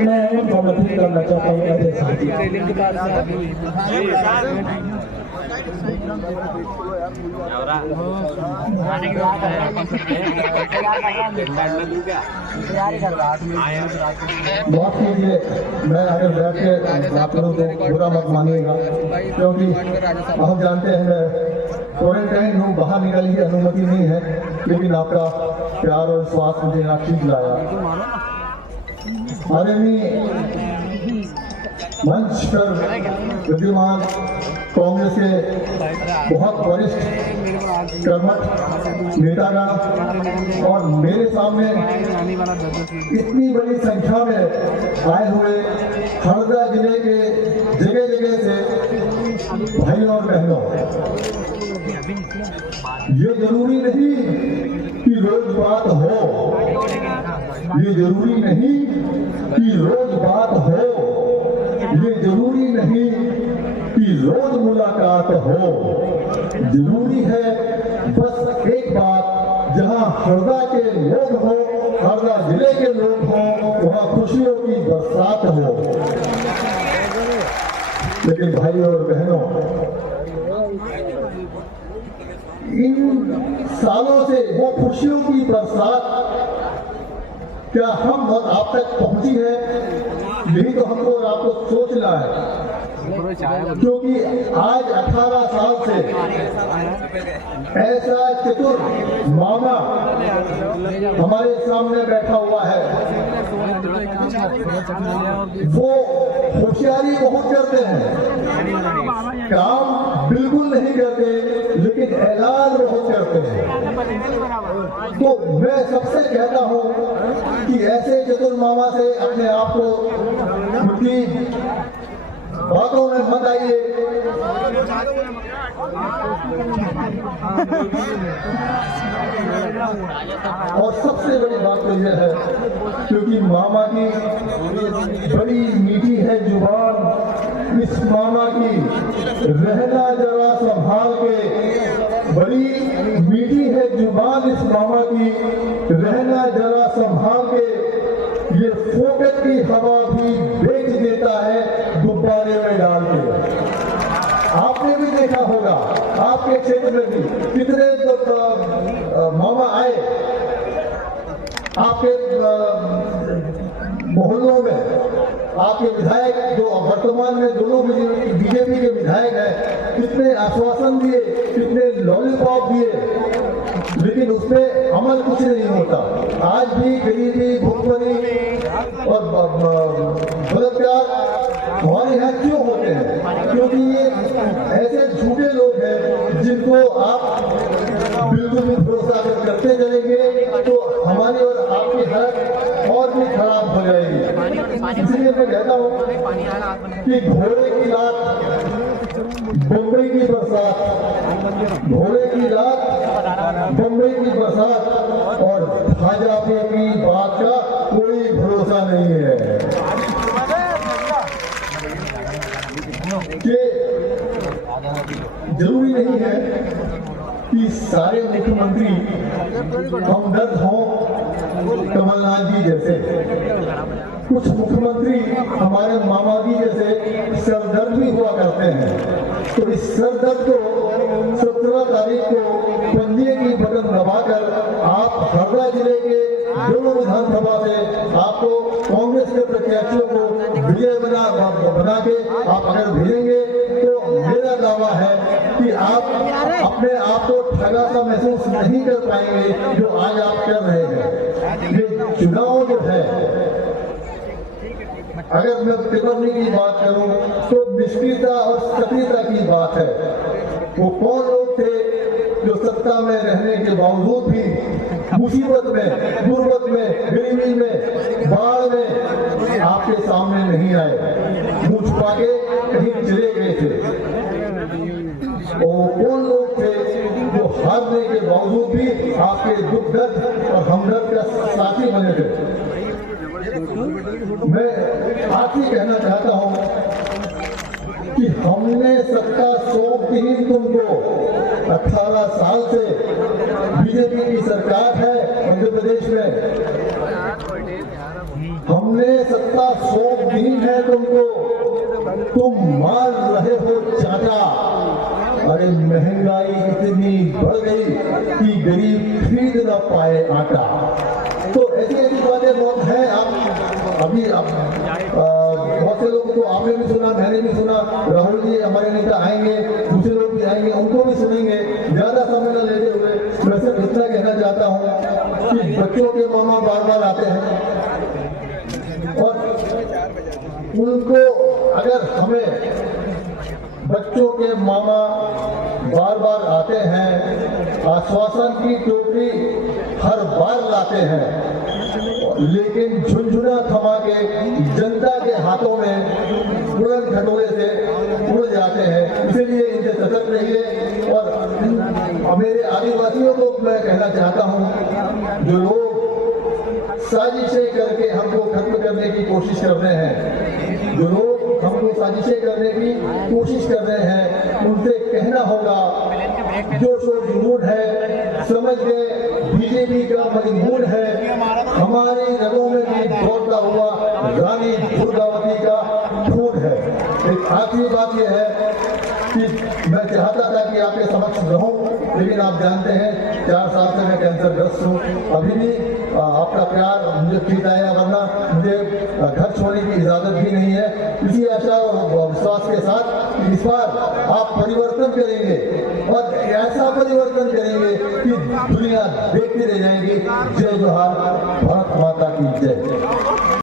मैं समर्पित करना चाहता हूँ मेरे साथी। बहुत कीजिए, मैं अगर बैठ के बात करूँ तो बुरा मत मानिएगा, क्योंकि हम जानते हैं क्वारंटाइन हूँ, बाहर निकलने की अनुमति नहीं है, लेकिन आपका प्यार और विश्वास मुझे यहाँ ठीक लाया। मंच पर विद्यमान कांग्रेस के बहुत वरिष्ठ कर्मठ नेतागण और मेरे सामने इतनी बड़ी संख्या में आए हुए हरदा जिले के जगह जगह से भाइयों और बहनों, ये जरूरी नहीं कि रोज बात हो, ये जरूरी नहीं कि रोज बात हो, ये जरूरी नहीं कि रोज मुलाकात हो। जरूरी है बस एक बात, जहां हरदा के लोग हों, हरदा जिले के लोग हों, वहां खुशियों की बरसात हो। लेकिन भाई और बहनों, इन सालों से वो खुशियों की बरसात क्या हम और आप तक पहुंची है? यही तो हमको और आपको सोचना है, क्योंकि आज 18 साल से ऐसा चतुर मामा हमारे सामने बैठा हुआ है। वो होशियारी बहुत करते हैं, काम बिल्कुल नहीं करते, लेकिन ऐलान बहुत करते हैं। तो मैं सबसे कहता हूं कि ऐसे चतुर मामा से अपने आप को उनकी बातों में मत आइए। और सबसे बड़ी बात तो यह है, क्योंकि मामा की बड़ी मीठी है जुबान, इस मामा की रहना जरा संभाल के, बड़ी मीठी है जुबान इस मामा की, रहना जरा संभाल के, ये फोकट की हवा भी बेच देता है गुब्बारे में डाल के। आपने भी देखा होगा, आपके क्षेत्र में भी कितने मामा आए आपके मोहल्लों में। आपके विधायक जो वर्तमान में दोनों बीजेपी के विधायक हैं, कितने आश्वासन दिए, कितने लॉलीपॉप दिए, लेकिन उसमें अमल कुछ नहीं होता। आज भी गरीबी, भुखमरी और बलात्कार हमारे यहाँ क्यों होते हैं? क्योंकि ये ऐसे झूठे लोग हैं जिनको आप बिल्कुल भी भरोसा करते चलेंगे तो हमारी और आपकी हालत और भी खराब हो जाएगी। इसलिए मैं कहता हूँ कि घोड़े की रात बम्बई की बरसात, घोड़े की रात बम्बई की बरसात, और भाजपा की बात का कोई भरोसा नहीं है कि जरूरी नहीं है कि सारे मुख्यमंत्री हमदर्द हों कमलनाथ जी जैसे। कुछ मुख्यमंत्री हमारे मामा जी जैसे सरदर्द भी हुआ करते हैं। तो इस सरदर्द को 17 तारीख को पंजे की बटन दबाकर आप हरदा जिले के दोनों विधानसभा से आपको कांग्रेस के प्रत्याशियों को विजय बना के आप अगर भेजेंगे तो मेरा दावा है कि आप अपने आप को ठगा सा महसूस नहीं कर पाएंगे जो आज आप कर रहे हैं। ये चुनाव जो है, अगर मैं पितरनी की बात करूं तो निष्क्रियता और सक्रियता की बात है। वो कौन लोग थे जो सत्ता में रहने के बावजूद भी मुसीबत में, गुर्बत में, गरीबी में, बाढ़ में आपके सामने नहीं आए, मुंह छुपा के कहीं चले गए थे? वो कौन लोग थे जो हारने के बावजूद भी आपके दुख दर्द और हमदर्द का साथी बने थे? मैं आखिर कहना चाहता हूं कि हमने सत्ता सौंप ही तुमको। 18 साल से बीजेपी की सरकार है मध्य प्रदेश में, हमने सस्ता शौकीन है तुमको, तुम मार रहे हो चाटा। अरे महंगाई इतनी बढ़ गई कि गरीब खरीद ना पाए आटा। तो ऐसी ऐसी बातें बहुत हैं। आप अभी बहुत से लोगों को आपने भी सुना, मैंने भी सुना। राहुल जी हमारे नेता आएंगे, दूसरे लोग भी आएंगे, उनको भी सुनेंगे। ज्यादा समय न लेते हुए मैं सिर्फ इतना कहना चाहता हूँ कि बच्चों के मामा बार बार आते हैं और उनको, अगर हमें बच्चों के मामा बार बार आते हैं, आश्वासन की टोकरी हर बार लाते हैं, लेकिन झुनझुना थमा के जनता के हाथों में उड़न खटोले से उड़ जाते हैं। इसलिए इनसे सतर्क रहिए। और मेरे आदिवासियों को मैं कहना चाहता हूं, जो लोग साजिशें करके हमको खत्म करने की कोशिश कर रहे हैं, जो लोग हमको साजिशें करने की कोशिश कर रहे हैं, उनसे कहना होगा जो जुनून है, समझ गए बीजेपी का मजबूर है। हमारे रगों में भी दौड़ता हुआ रानी दुर्गावती का खून है। एक आखिरी बात यह है कि मैं चाहता था कि आपके समक्ष रहूं, लेकिन आप जानते हैं 4 साल से मैं कैंसरग्रस्त हूं। अभी भी आपका प्यार मुझे खींचता है, वरना मुझे घर छोड़ने की इजाजत भी नहीं है। इसी आशा और विश्वास के साथ इस बार आप परिवर्तन करेंगे और ऐसा परिवर्तन करेंगे कि दुनिया देखती रह जाएगी। जय जोहार, भारत माता की जय।